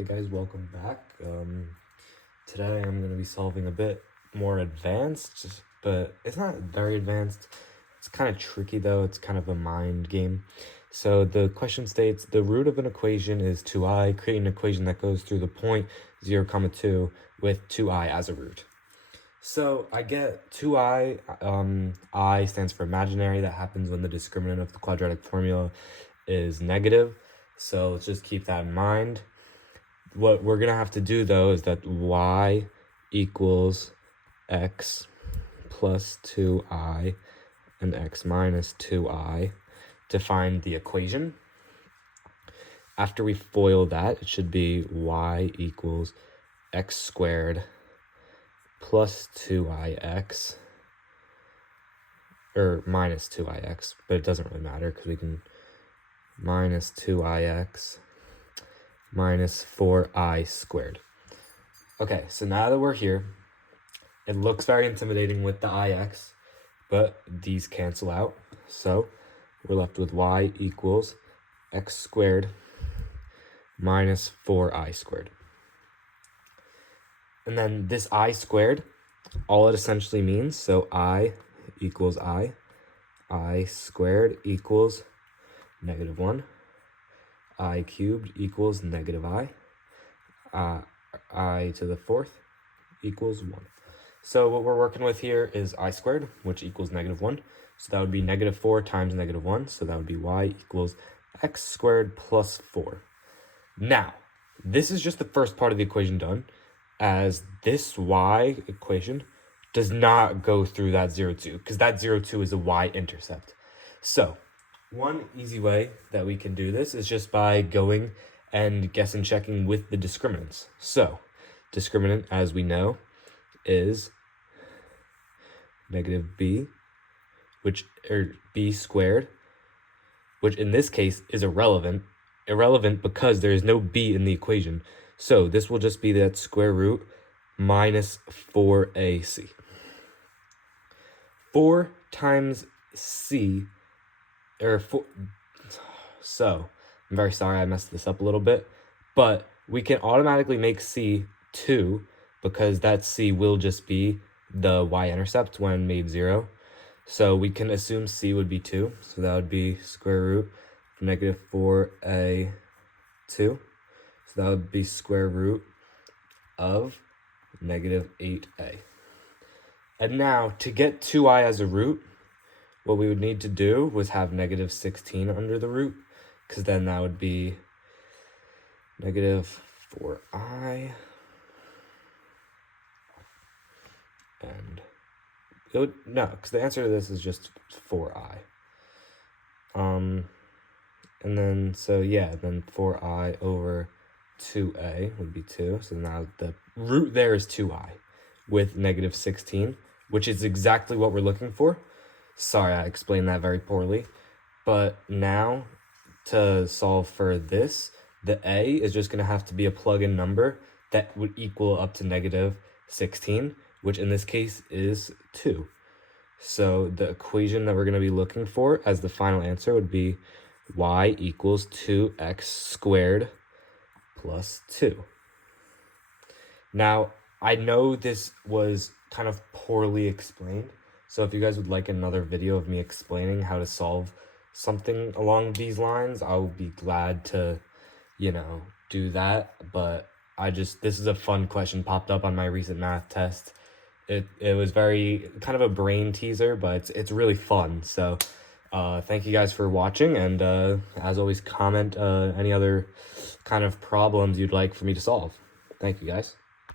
Okay guys, welcome back. Today I'm going to be solving a bit more advanced, but it's not very advanced. It's kind of tricky though, it's kind of a mind game. So the question states, the root of an equation is 2i, create an equation that goes through the point 0, 2 with 2i as a root. So I get 2i, I stands for imaginary. That happens when the discriminant of the quadratic formula is negative. So let's just keep that in mind. What we're going to have to do, though, is that y equals x plus 2i and x minus 2i to find the equation. After we FOIL that, it should be y equals x squared plus 2ix, or minus 2ix, but it doesn't really matter because we can minus 2ix minus 4i squared. Okay, so now that we're here, it looks very intimidating with the ix, but these cancel out. So we're left with y equals x squared minus 4i squared. And then this I squared, all it essentially means, so I equals I squared equals -1, I cubed equals -I to the 4th equals 1. So what we're working with here is I squared, which equals -1. So that would be -4 times -1. So that would be y equals x squared plus 4. Now, this is just the first part of the equation done, as this y equation does not go through that 0, 2, because that 0, 2 is a y-intercept. So one easy way that we can do this is just by going and guess and checking with the discriminants. So discriminant, as we know, is -b, b squared, which in this case is irrelevant because there is no b in the equation. So this will just be that square root minus 4ac. 4 times c, or 4, so I'm very sorry I messed this up a little bit, but we can automatically make c 2 because that c will just be the y-intercept when made 0. So we can assume c would be 2, so that would be square root of -4a2. So that would be square root of -8a. And now, to get 2i as a root, what we would need to do was have -16 under the root, because then that would be -4i, and it would, no, because the answer to this is just 4i. And then, so yeah, then 4i over 2a would be 2. So now the root there is 2i with -16, which is exactly what we're looking for. Sorry, I explained that very poorly. But now, to solve for this, the a is just going to have to be a plug-in number that would equal up to -16, which in this case is 2. So the equation that we're going to be looking for as the final answer would be y equals 2x squared plus 2. Now, I know this was kind of poorly explained, so if you guys would like another video of me explaining how to solve something along these lines, I'll be glad to, do that. But this is a fun question popped up on my recent math test. It was very kind of a brain teaser, but it's really fun. So thank you guys for watching, and as always, comment any other kind of problems you'd like for me to solve. Thank you guys.